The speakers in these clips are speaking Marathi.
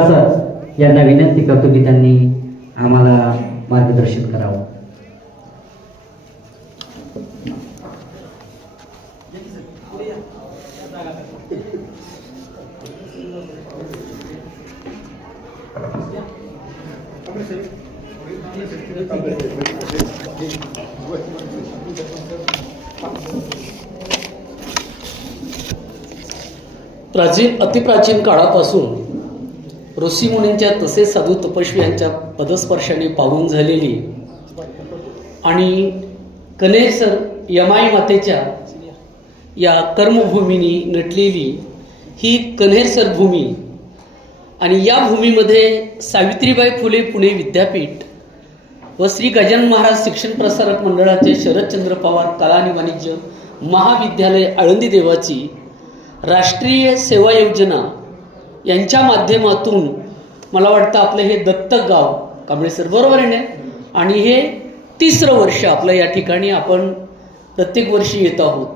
सर यांना विनंती करतो की त्यांनी आम्हाला मार्गदर्शन करावं. प्राचीन अतिप्राचीन काळापासून ऋषीमुनींच्या तसेच साधू तपस्वी यांच्या पदस्पर्शाने पाहून झालेली. आणि कनेसर यमाई मातेच्या या कर्मभूमीनी नटलेली ही कन्हेरसर भूमी. आणि या भूमीमध्ये सावित्रीबाई फुले पुणे विद्यापीठ व श्री गजानन महाराज शिक्षण प्रसारक मंडळाचे शरदचंद्र पवार कला आणि वाणिज्य महाविद्यालय आळंदी देवाची राष्ट्रीय सेवा योजना यांच्या माध्यमातून मला वाटतं आपलं हे दत्तक गाव कांबळे सर बरोबर आहे ना? आणि हे तिसरं वर्ष आपलं या ठिकाणी आपण प्रत्येक वर्षी येत आहोत.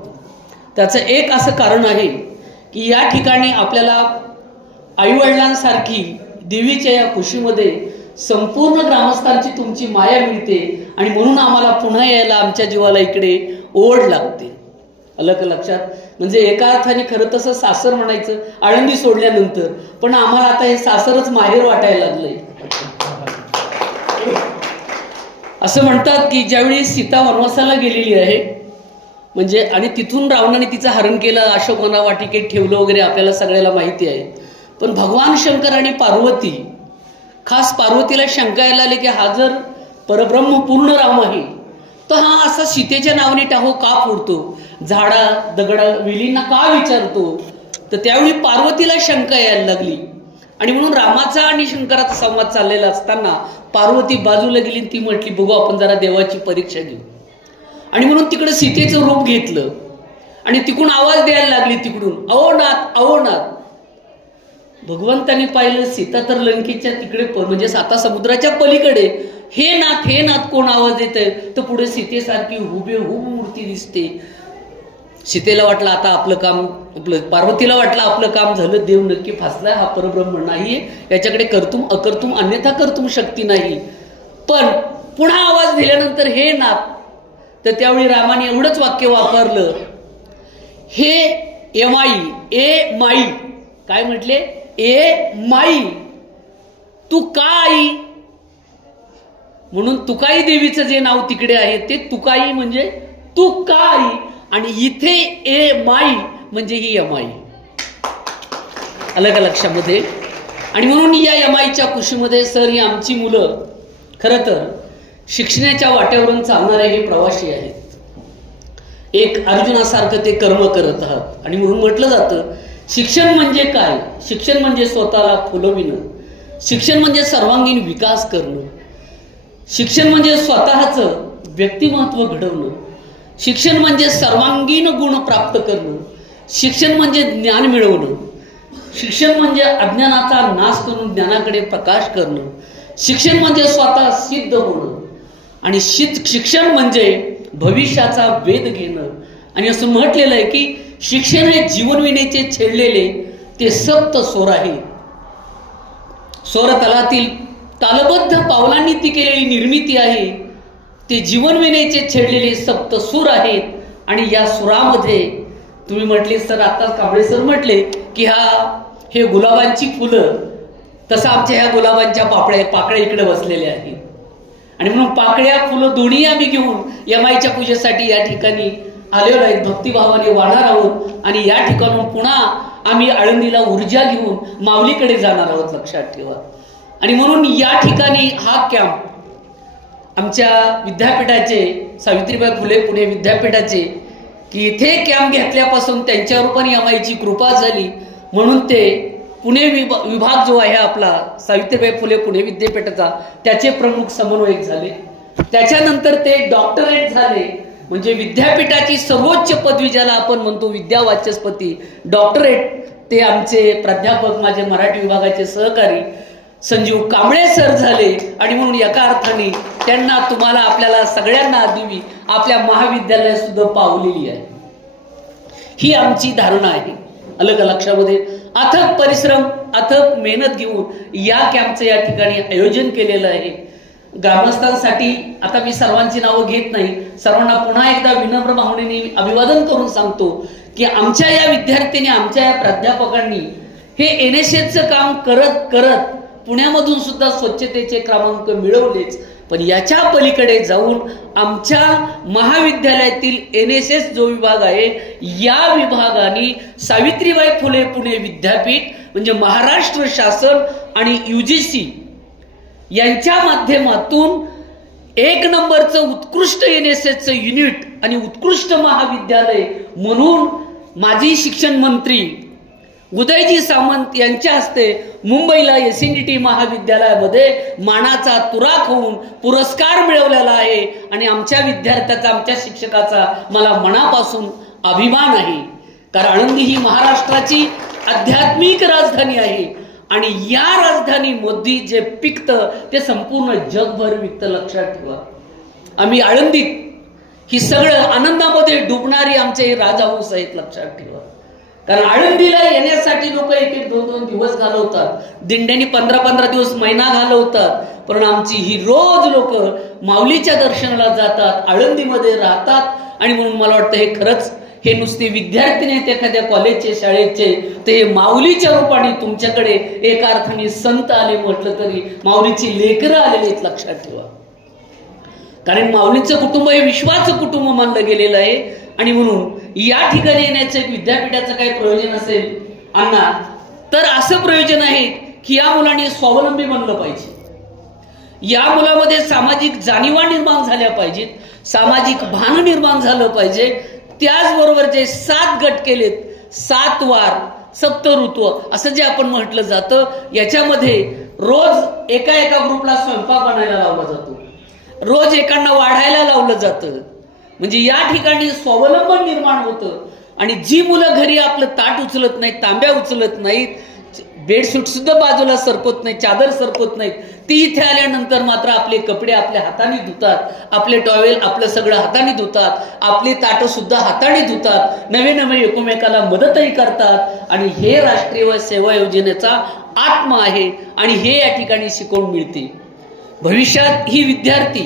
त्याचं एक असं कारण आहे की या ठिकाणी आपल्याला आईवडिलांसारखी देवीच्या या खुशीमध्ये संपूर्ण ग्रामस्थांची तुमची माया मिळते आणि म्हणून आम्हाला पुन्हा यायला आमच्या जीवाला इकडे ओढ लागते. अलग लक्षात म्हणजे एका अर्थाने खरं तसं सासर म्हणायचं आळंदी सोडल्यानंतर. पण आम्हाला आता हे सासरच माहेर वाटायला लागलंय. असं म्हणतात की ज्यावेळी सीता वनवासाला गेलेली आहे म्हणजे आणि तिथून रावणाने तिचं हरण केलं अशोकवना वाटिकेत ठेवलं वगैरे आपल्याला सगळ्याला माहिती आहे. पण भगवान शंकर आणि पार्वती खास पार्वतीला शंका यायला आली की हा जर परब्रह्म पूर्ण राम आहे तर हा असा सीतेच्या नावाने टाहो का फोडतो? झाडं दगडं विलींना का विचारतो? तर त्यावेळी पार्वतीला शंका यायला लागली. आणि म्हणून रामाचा आणि शंकराचा संवाद चाललेला असताना पार्वती बाजूला गेली आणि ती म्हटली बघू आपण जरा देवाची परीक्षा घेऊ. आणि म्हणून तिकडे सीतेचं रूप घेतलं. आणि तिकडून आवाज द्यायला लागली तिकडून अवनाथ अवनाथ भगवंतांनी भगवंताने पाहिलं सीता तर लंकेच्या तिकडे म्हणजे साता समुद्राच्या पलीकडे. हे नाथ हे नाथ कोण आवाज येत आहे तर पुढे सीतेसारखी हुबेहूब मूर्ती दिसते. सीतेला वाटलं आता आपलं काम आपलं पार्वतीला वाटलं आपलं काम झालं देव नक्की फासलाय हा परब्रह्म नाही याच्याकडे करतुम अकर्तुम अन्यथा करतुम शक्ती नाही. पण पुन्हा आवाज दिल्यानंतर हे नाथ. तर त्यावेळी रामाने एवढंच वाक्य वापरलं. हे एमाई ए माई. काय म्हटले? ए माई तू का आई म्हणून तुकाई देवीचं जे नाव तिकडे आहे ते तुकाई म्हणजे तुकाई. का आई आणि इथे ए माई म्हणजे ही यमाई. अलग लक्षामध्ये आणि म्हणून या यमाईच्या कुशीमध्ये सर ही आमची मुलं खरं तर शिक्षणाच्या वाट्यावरून चालणारे हे प्रवासी आहेत. एक अर्जुनासारखं ते कर्म करत आहात. आणि म्हणून म्हटलं जातं शिक्षण म्हणजे काय? शिक्षण म्हणजे स्वतःला फुलविणं. शिक्षण म्हणजे सर्वांगीण विकास करणं. शिक्षण म्हणजे स्वतःचं व्यक्तिमत्व घडवणं. शिक्षण म्हणजे सर्वांगीण गुण प्राप्त करणं. शिक्षण म्हणजे ज्ञान मिळवणं. शिक्षण म्हणजे अज्ञानाचा नाश करून ज्ञानाकडे प्रकाश करणं. शिक्षण म्हणजे स्वतः सिद्ध होणं. आणि शिक शिक्षण म्हणजे भविष्याचा वेध घेणं. आणि असं म्हटलेलं आहे की शिक्षण हे जीवनविणेचे छेडलेले ते सप्त स्वर आहे. स्वरतलातील तालबद्ध पावलांनी ती केलेली निर्मिती आहे. ते जीवनविनेचे छेडलेले सप्त सूर आहेत. आणि या सुरामध्ये तुम्ही म्हटले सर आता कांबळे सर म्हटले की हा हे गुलाबांची फुलं तसं आमच्या ह्या गुलाबांच्या पापड्या पाकळ्या इकडे बसलेल्या आहेत. आणि म्हणून पाकळ्या फुलं दोन्ही आम्ही घेऊन यमाईच्या पूजेसाठी या ठिकाणी आलेलो आहेत. भक्तिभावाने वाढणार आहोत. आणि या ठिकाणून पुन्हा आम्ही आळंदीला ऊर्जा घेऊन माऊलीकडे जाणार आहोत लक्षात ठेवा. आणि म्हणून या ठिकाणी हा कॅम्प आमच्या विद्यापीठाचे सावित्रीबाई फुले पुणे विद्यापीठाचे की इथे कॅम्प घेतल्यापासून त्यांच्यावर पण यमाईची कृपा झाली. म्हणून ते पुणे विभा विभाग जो आहे आपला सावित्रीबाई फुले पुणे विद्यापीठाचा त्याचे प्रमुख समन्वयक झाले. त्याच्यानंतर ते डॉक्टरेट झाले. म्हणजे विद्यापीठाची सर्वोच्च पदवी ज्याला आपण म्हणतो विद्यावाचस्पती डॉक्टरेट ते आमचे प्राध्यापक माझे मराठी विभागाचे सहकारी संजीव कांबळे सर झाले आणि म्हणून एका अर्थाने त्यांना तुम्हाला आपल्याला सगळ्यांना देवी आपल्या महाविद्यालयात सुद्धा पावलेली आहे. ही आमची धारणा आहे. अलग लक्षामध्ये अथक परिश्रम अथक मेहनत घेऊन या कॅम्पचं या ठिकाणी आयोजन केलेलं आहे. ग्रामस्थांसाठी आता मी सर्वांची नावं घेत नाही. सर्वांना पुन्हा एकदा विनम्र भावनेने अभिवादन करून सांगतो की आमच्या या विद्यार्थ्यांनी आमच्या या प्राध्यापकांनी हे एन एस एचं काम करत करत पुण्यामधून सुद्धा स्वच्छतेचे क्रमांक मिळवलेच. पण याच्या पलीकडे जाऊन आमच्या महाविद्यालयातील एन एस एस जो विभाग आहे या विभागाने सावित्रीबाई फुले पुणे विद्यापीठ म्हणजे महाराष्ट्र शासन आणि यू जी सी यांच्या माध्यमातून एक नंबरचं उत्कृष्ट एन एस एसचं युनिट आणि उत्कृष्ट महाविद्यालय म्हणून माजी शिक्षण मंत्री उदयजी सामंत यांच्या हस्ते मुंबईला एस एन डी टी महाविद्यालयामध्ये मानाचा तुराक होऊन पुरस्कार मिळवलेला आहे. आणि आमच्या विद्यार्थ्याचा आमच्या शिक्षकाचा मला मनापासून अभिमान आहे. कारण आळंदी ही महाराष्ट्राची आध्यात्मिक राजधानी आहे. आणि या राजधानीमध्ये जे पिकतं ते संपूर्ण जगभर विकतं लक्षात ठेवा. आम्ही आळंदीत ही सगळं आनंदामध्ये डुबणारी आमचे राजहंस आहेत लक्षात ठेवा. कारण आळंदीला येण्यासाठी लोक एक एक दोन दोन दिवस घालवतात. दिंड्यानी पंधरा पंधरा दिवस महिना घालवतात. पण आमची ही रोज लोक माऊलीच्या दर्शनाला जातात आळंदीमध्ये राहतात. आणि म्हणून मला वाटतं हे खरंच हे नुसते विद्यार्थी नाहीत एखाद्या कॉलेजचे शाळेचे. ते हे माऊलीच्या रूपाने तुमच्याकडे एका अर्थाने संत आले म्हटलं तरी माऊलीची लेकरं आलेली आहेत लक्षात ठेवा. कारण माऊलीचं कुटुंब हे विश्वाचं कुटुंब मानलं गेलेलं आहे. आणि म्हणून या ठिकाणी येण्याचं एक विद्यापीठाचं काही प्रयोजन असेल अण्णा तर असं प्रयोजन आहे की या मुलांनी स्वावलंबी बनलं पाहिजे. या मुलामध्ये सामाजिक जाणीवा निर्माण झाल्या पाहिजेत सामाजिक भान निर्माण झालं पाहिजे. त्याचबरोबर जे सात गट केलेत सात वार सप्त ऋतू असं जे आपण म्हटलं जातं याच्यामध्ये रोज एका एका ग्रुपला स्वयंपाक बनायला लावला जातो. रोज एकांना वाढायला लावलं जातं. म्हणजे या ठिकाणी स्वावलंबन निर्माण होतं. आणि जी मुलं घरी आपलं ताट उचलत नाहीत तांब्या उचलत नाहीत बेडशीट सुद्धा बाजूला सरकत नाही चादर सरकत नाहीत ती इथे आल्यानंतर मात्र आपले कपडे आपल्या हाताने धुतात आपले टॉवेल आपलं सगळं हाताने धुतात आपली ताटं सुद्धा हाताने धुतात नवे नवे एकमेकाला मदतही करतात. आणि हे राष्ट्रीय सेवा योजनेचा आत्मा आहे आणि हे या ठिकाणी शिकवून मिळते. भविष्यात ही विद्यार्थी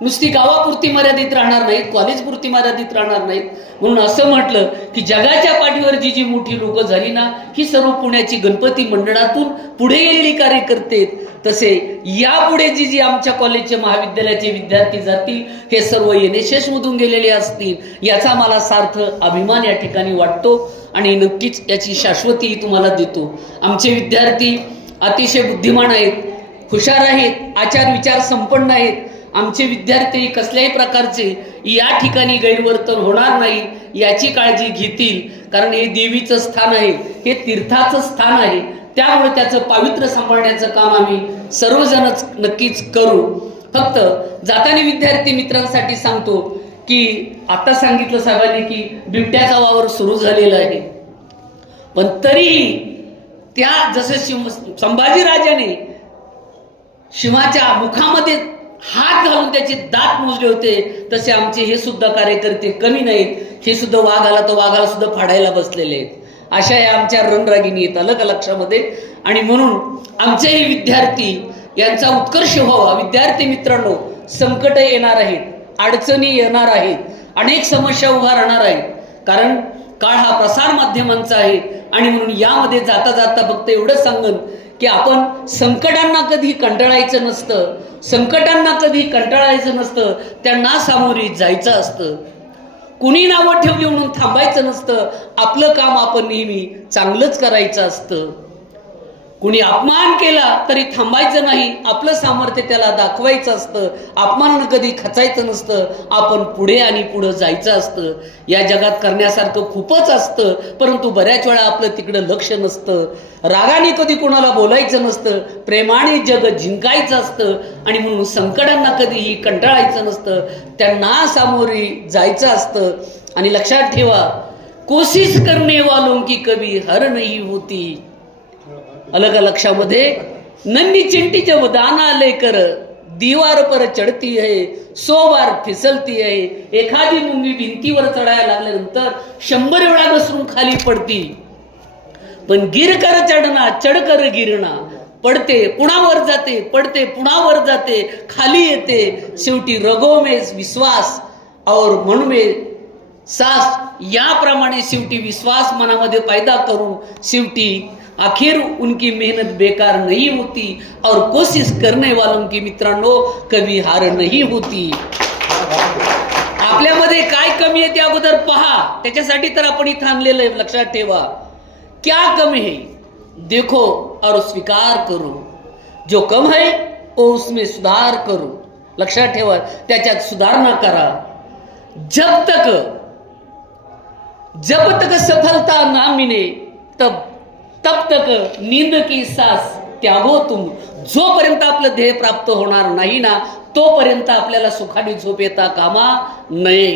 नुसती गावापुरती मर्यादित राहणार नाहीत कॉलेजपुरती मर्यादित राहणार नाहीत. म्हणून असं म्हटलं की जगाच्या पाठीवर जी जी मोठी लोकं झाली ना ही सर्व पुण्याची गणपती मंडळातून पुढे गेलेली कार्यकर्ते तसे यापुढे जी जी आमच्या कॉलेजचे महाविद्यालयाचे विद्यार्थी जातील हे सर्व एन एस एस मधून गेलेले असतील याचा मला सार्थ अभिमान या ठिकाणी वाटतो आणि नक्कीच याची शाश्वती तुम्हाला देतो. आमचे विद्यार्थी अतिशय बुद्धिमान आहेत हुशार आहेत आचार विचार संपन्न आहेत. आमचे विद्यार्थी कसल्याही प्रकारचे या ठिकाणी गैरवर्तन होणार नाही याची काळजी घेतील. कारण हे देवीचं स्थान आहे हे तीर्थाचं स्थान आहे. त्यामुळे त्याचं पावित्र्य सांभाळण्याचं काम आम्ही सर्वजणच नक्कीच करू. फक्त जाताना विद्यार्थी मित्रांसाठी सांगतो की आता सांगितलं साहेबांनी की बिबट्याचा वावर सुरू झालेला आहे. पण तरीही त्या जसं शिव संभाजीराजाने शिवाच्या मुखामध्ये हात घालून त्याचे दात मोजले होते. तसे आमचे हे सुद्धा कार्यकर्ते कमी नाहीत. हे सुद्धा वाघ आला तर वाघाला सुद्धा फाडायला बसलेले आहेत. अशा या आमच्या रणरागिनी आहेत आलं का लक्षामध्ये आणि म्हणून आमचेही विद्यार्थी यांचा उत्कर्ष व्हावा. विद्यार्थी मित्रांनो संकट येणार आहेत अडचणी येणार आहेत अनेक समस्या उभा राहणार आहेत. कारण काळ हा प्रसार माध्यमांचा आहे. आणि म्हणून यामध्ये जाता जाता फक्त एवढंच सांगन की आपण संकटांना कधी कंटाळायचं नसतं संकटांना कधी कंटाळायचं नसतं त्यांना सामोरी जायचं असतं. कुणी नावं ठेवली म्हणून थांबायचं नसतं आपलं काम आपण नेहमी चांगलंच करायचं असतं. कुणी अपमान केला तरी थांबायचं नाही. आपलं सामर्थ्य त्याला दाखवायचं असतं. अपमान कधी खचायचं नसतं. आपण पुढे आणि पुढं जायचं असतं. या जगात करण्यासारखं खूपच असतं. परंतु बऱ्याच वेळा आपलं तिकडं लक्ष नसतं. रागाने कधी कोणाला बोलायचं नसतं. प्रेमाने जग जिंकायचं असतं. आणि म्हणून संकटांना कधीही कंटाळायचं नसतं. त्यांना सामोरी जायचं असतं. आणि लक्षात ठेवा कोशिश करणे वालों की कभी हर नाही होती. अलग लक्षामध्ये नन्नी चिंटीचे जब दाना लेकर दीवार पर चढती आहे सो बार फिसलती आहे एखादी मुंगी भिंतीवर चढायला लागल्यानंतर शंभर वेळा घसरून खाली पडती. पण गिर कर चढना चढ कर गिरणा पडते पुन्हा वर जाते पडते पुन्हा वर जाते खाली येते. शेवटी रगो में विश्वास और मन में सास. याप्रमाणे शेवटी विश्वास मनामध्ये पैदा करून शेवटी आखिर उनकी मेहनत बेकार नहीं होती और कोशिश करने वालों की मित्रांनो कभी हार नहीं होती। आपल्यामध्ये काय कमी आहे ते अगोदर पहा. त्याच्यासाठी तर आपण इथं आणलेलं आहे लक्षात ठेवा. क्या कमी है? देखो और स्वीकार करो. जो कम है वो उसमें सुधार करो. लक्षात ठेवा त्याच्यात सुधारणा करा. जब तक जब तक सफलता ना मिले तब तब तक नींद की सास त्यागो तुम. जोपर्यंत आपलं ध्येय प्राप्त होणार नाही ना तोपर्यंत आपल्याला सुखाने झोप येता कामा नये.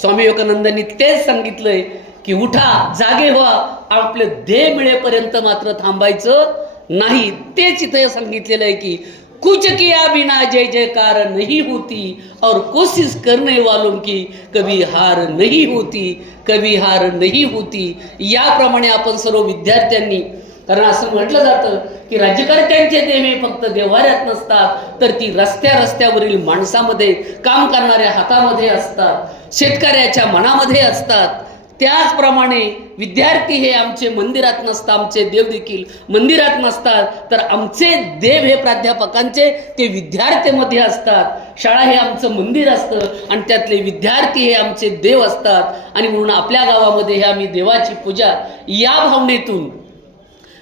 स्वामी विवेकानंदांनी तेच सांगितलंय की उठा जागे व्हा आपलं ध्येय मिळेपर्यंत मात्र थांबायचं नाही. तेच इथं सांगितलेलं आहे की कुछ किया बिना जय जयकार नहीं होती और कोशिश करने वालों की कभी हार नहीं होती कभी हार नहीं होती। याप्रमाणे आपण सर्व विद्यार्थ्यांनी कारण असं म्हटलं जातं की राज्यकर्त्यांचे देवे फक्त देव्हाऱ्यात नसतात तर ती रस्त्या रस्त्यावरील माणसामध्ये काम करणाऱ्या हातामध्ये असतात शेतकऱ्याच्या मनामध्ये असतात. त्याचप्रमाणे विद्यार्थी हे आमचे मंदिरात नसतात आमचे देव देखील मंदिरात नसतात तर आमचे देव हे प्राध्यापकांचे ते विद्यार्थ्यांमध्ये असतात. शाळा हे आमचं मंदिर असतं आणि त्यातले विद्यार्थी हे आमचे देव असतात. आणि म्हणून आपल्या गावामध्ये हे आम्ही देवाची पूजा या भावनेतून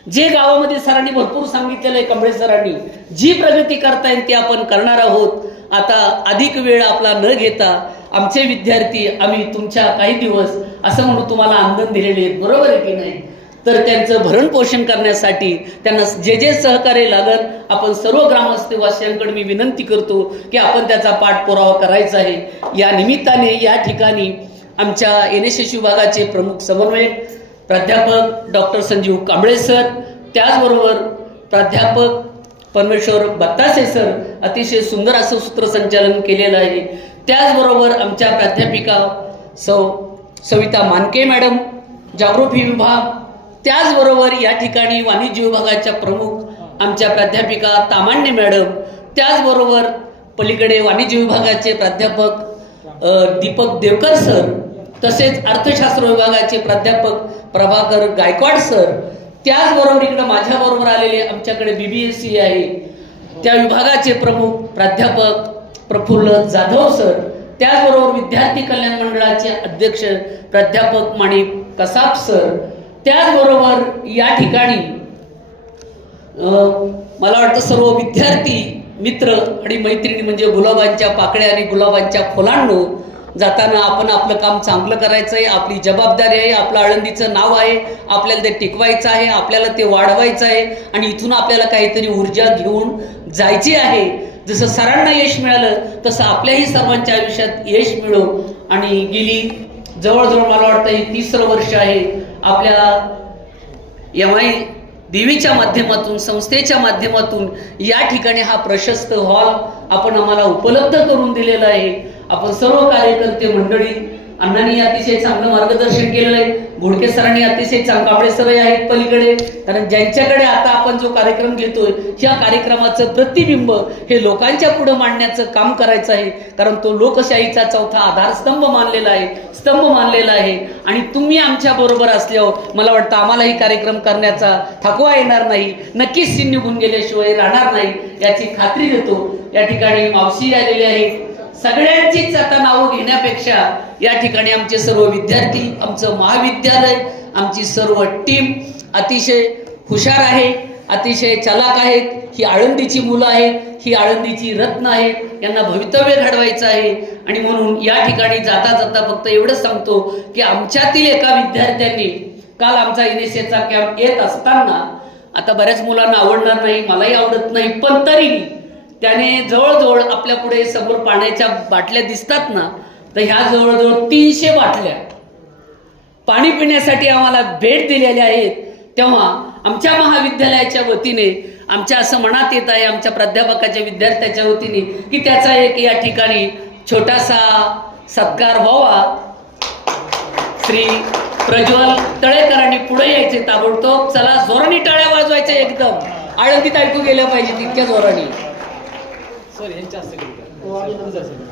जे गावामध्ये सरांनी भरपूर सांगितलेलं आहे कंबळे सरांनी जी प्रगती करता येईल ती आपण करणार आहोत. आता अधिक वेळ आपला न घेता आमचे विद्यार्थी आम्ही तुमच्या काही दिवस असं म्हणून तुम्हाला आनंद दिलेले आहेत बरोबर आहे की नाही? तर त्यांचं भरण पोषण करण्यासाठी त्यांना जे जे सहकार्य लागत आपण सर्व ग्रामस्थवासियांकडे मी विनंती करतो की आपण त्याचा पाठपुरावा करायचा आहे. या निमित्ताने या ठिकाणी आमच्या एन एस एस विभागाचे प्रमुख समन्वयक प्राध्यापक डॉक्टर संजीव कांबळे सर त्याचबरोबर प्राध्यापक परमेश्वर बत्तासे सर अतिशय सुंदर असं सूत्रसंचालन केलेलं आहे. त्याचबरोबर आमच्या प्राध्यापिका सौ सविता मानके मॅडम जागृती विभाग त्याचबरोबर या ठिकाणी वाणिज्य विभागाच्या प्रमुख आमच्या प्राध्यापिका तामांडे मॅडम त्याचबरोबर पलीकडे वाणिज्य विभागाचे प्राध्यापक दीपक देवकर सर तसेच अर्थशास्त्र विभागाचे प्राध्यापक प्रभाकर गायकवाड सर त्याचबरोबर इकडं माझ्याबरोबर आलेले आमच्याकडे बी बी एस सी आहे त्या विभागाचे प्रमुख प्राध्यापक प्रफुल्ल जाधव सर त्याचबरोबर विद्यार्थी कल्याण मंडळाचे अध्यक्ष प्राध्यापक माणिक कसाब सर त्याचबरोबर या ठिकाणी मला वाटतं सर्व विद्यार्थी मित्र आणि मैत्रिणी म्हणजे गुलाबांच्या पाकळ्या आणि गुलाबांच्या फुलांनो जाताना आपण आपलं काम चांगलं करायचं आहे आपली जबाबदारी आहे आपलं आळंदीचं नाव आहे आपल्याला ते टिकवायचं आहे आपल्याला ते वाढवायचं आहे आणि इथून आपल्याला काहीतरी ऊर्जा घेऊन जायची आहे. जसं सरांना यश मिळालं तसं आपल्याही सर्वांच्या आयुष्यात यश मिळो. आणि गेली जवळजवळ मला वाटतं हे तिसरं वर्ष आहे. आपल्या एम आय देवीच्या माध्यमातून संस्थेच्या माध्यमातून या ठिकाणी हा प्रशस्त हॉल आपण आम्हाला उपलब्ध करून दिलेला आहे. आपण सर्व कार्यकर्ते मंडळी अण्णांनी अतिशय चांगलं मार्गदर्शन केलेलं आहे. घोडके सरांनी अतिशय चांग कांबळे सरही आहेत पलीकडे. कारण ज्यांच्याकडे आता आपण जो कार्यक्रम घेतोय या कार्यक्रमाचं प्रतिबिंब हे लोकांच्या पुढे मांडण्याचं काम करायचं आहे. कारण तो लोकशाहीचा चौथा आधारस्तंभ मानलेला आहे स्तंभ मानलेला आहे. आणि तुम्ही आमच्या बरोबर असल्यावर मला वाटतं आम्हालाही कार्यक्रम करण्याचा थकवा येणार नाही. नक्कीच ती निघून गेल्याशिवाय राहणार नाही. याची खात्री देतो. या ठिकाणी मावशी आलेली आहे. सगळ्यांचीच आता नावं घेण्यापेक्षा या ठिकाणी आमचे सर्व विद्यार्थी आमचं महाविद्यालय आमची सर्व टीम अतिशय हुशार आहे अतिशय चलाक आहेत. ही आळंदीची मुलं आहेत ही आळंदीची रत्न आहेत. यांना भवितव्य घडवायचं आहे. आणि म्हणून या ठिकाणी जाता जाता फक्त एवढंच सांगतो की आमच्यातील एका विद्यार्थ्यांनी काल आमचा एनएसएचा कॅम्प येत असताना आता बऱ्याच मुलांना आवडणार नाही मलाही आवडत नाही पण तरीही त्याने जवळजवळ आपल्या पुढे समोर पाण्याच्या बाटल्या दिसतात ना तर ह्या जवळजवळ तीनशे बाटल्या पाणी पिण्यासाठी आम्हाला भेट दिलेल्या आहेत. तेव्हा आमच्या महाविद्यालयाच्या वतीने आमच्या असं मनात येत आहे आमच्या प्राध्यापकाच्या विद्यार्थ्याच्या वतीने की त्याचा एक या ठिकाणी छोटासा सत्कार व्हावा. श्री प्रज्वल तळेकरांनी पुढे यायचे ताबडतोब. चला जोराने टाळ्या वाजवायच्या एकदम. आळंदीत ऐकू गेलं पाहिजे तितक्या जोराने.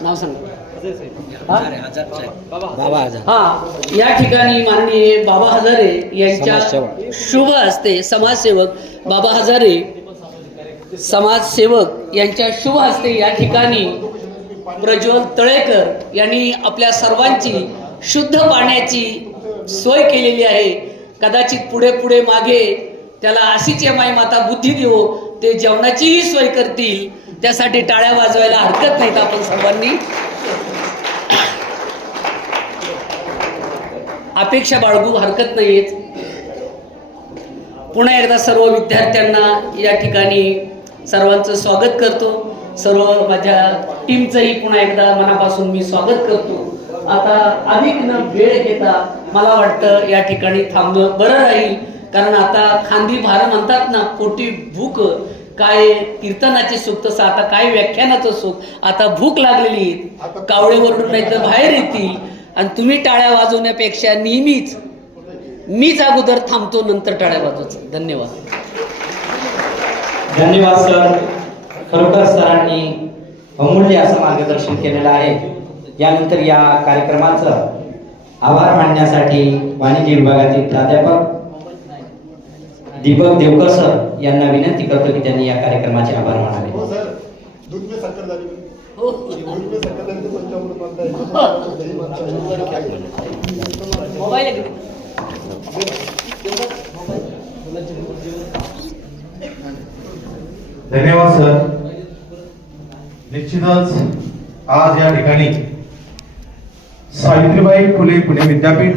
नाव सांगा. बाबा आझाद हा या ठिकाणी माननीय बाबा हजारे यांच्या. शुभ हस्ते समाजसेवक बाबा हजारे समाजसेवक यांच्या शुभ हस्ते या ठिकाणी प्रज्वल तळेकर यांनी आपल्या सर्वांची शुद्ध पाण्याची सोय केलेली आहे. कदाचित पुढे पुढे मागे त्याला अशीच माई माता बुद्धी देऊ ते जेवणाचीही सोय करतील त्यासाठी टाळ्या वाजवायला हरकत नाहीत आपण सर्वांनी. अपेक्षा बाळगू हरकत नाहीत पुन्हा एकदा सर्व विद्यार्थ्यांना या ठिकाणी सर्वांचं स्वागत करतो. सर्व माझ्या टीमचंही पुन्हा एकदा मनापासून मी स्वागत करतो. आता अधिक न वेळ घेता मला वाटतं या ठिकाणी थांबणं बरं राहील. कारण आता खांदी भार म्हणतात ना पोटी भूक काय कीर्तनाचे सुख तसं आता काय व्याख्यानाचं सुख आता भूक लागलेली आहे. कावळे वरडून नाही तर बाहेर येतील. आणि तुम्ही टाळ्या वाजवण्यापेक्षा नेहमीच मीच अगोदर थांबतो नंतर टाळ्या वाजवायचं. धन्यवाद. धन्यवाद सर. खरोखर सरांनी अमूल्य असं मार्गदर्शन केलेलं आहे. यानंतर या कार्यक्रमाचं आभार मानण्यासाठी वाणिज्य विभागातील प्राध्यापक दीपक देवकर सर यांना विनंती करतो की त्यांनी या कार्यक्रमाचे आभार मानावे हो सर दूध में शक्कर डाली हो. दूध में शक्कर डाली तो पंचामृत बनता है दही बनता है मोबाईल आहे का? धन्यवाद सर निश्चितच आज या ठिकाणी सावित्रीबाई फुले पुणे विद्यापीठ